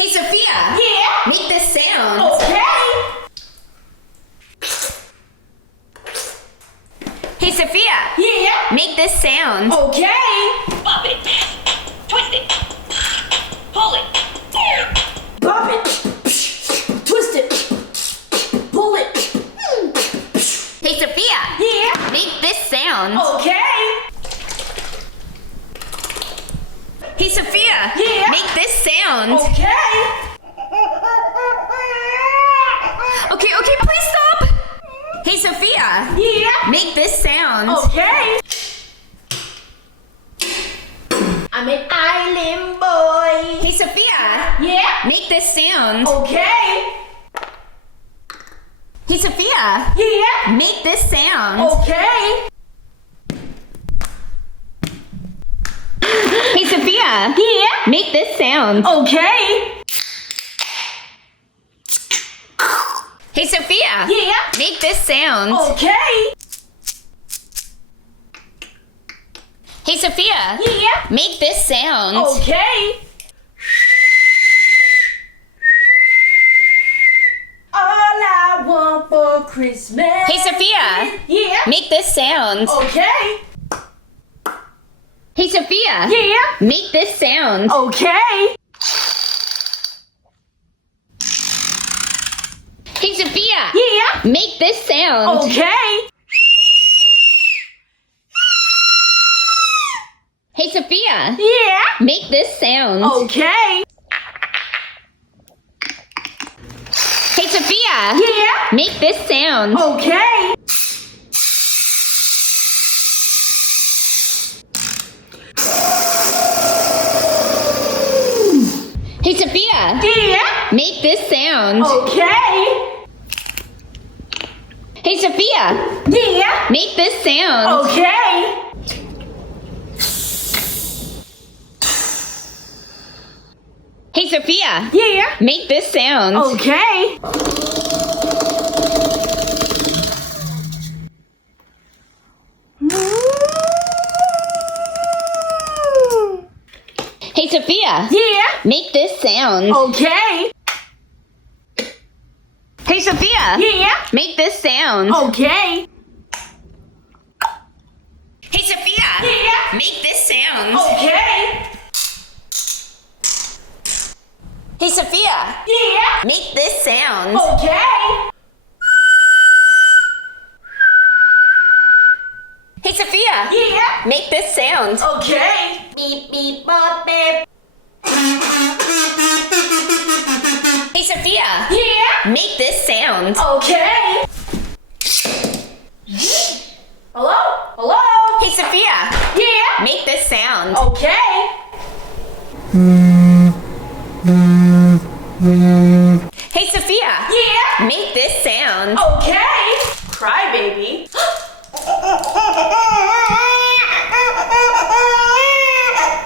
Hey, Sophia! Yeah? Make this sound. Okay! Hey, Sophia! Yeah? Make this sound. Okay! Bop it. Twist it. Pull it. Bop it! Twist it! Pull it! Hey, Sophia! Yeah? Make this sound. Okay! Hey, Sophia! Yeah? Make this sound. Okay! Okay, please stop! Hey, Sophia! Yeah? Make this sound. Okay! I'm an island boy! Hey, Sophia! Yeah? Make this sound. Okay! Hey, Sophia! Yeah? Make this sound. Okay! Hey, Sophia! Yeah? Make this sound. Okay! Hey, Sophia! Yeah? Make this sound. Okay! Hey, Sophia! Yeah? Make this sound. Okay! All I want for Christmas. Hey, Sophia! Yeah? Make this sound. Okay! Hey, Sophia! Yeah? Make this sound. Okay! Hey, Sophia! Yeah? Make this sound. Okay! Hey, Sophia! Yeah? Make this sound. Okay! Hey, Sophia! Yeah? Make this sound. Okay! Hey, Sophia! Yeah? Make this sound. Okay! Hey, Sophia! Yeah? Make this sound. Okay! Hey, Sophia! Yeah? Make this sound. Okay! Hey, Sophia! Yeah? Make this sound. Okay! Hey, Sophia! Yeah? Make this sound. Okay! Hey, Sophia! Yeah? Make this sound. Okay! Hey, Sophia! Yeah? Make this sound. Okay! Hey, Sophia! Yeah? Make this sound. Okay! Beep beep bop beep! Hey, Sophia! Yeah? Make this sound. Okay! Hello? Hello? Hey, Sophia! Yeah? Make this sound. Okay! Hey, Sophia! Yeah? Make this sound. Okay! Cry baby!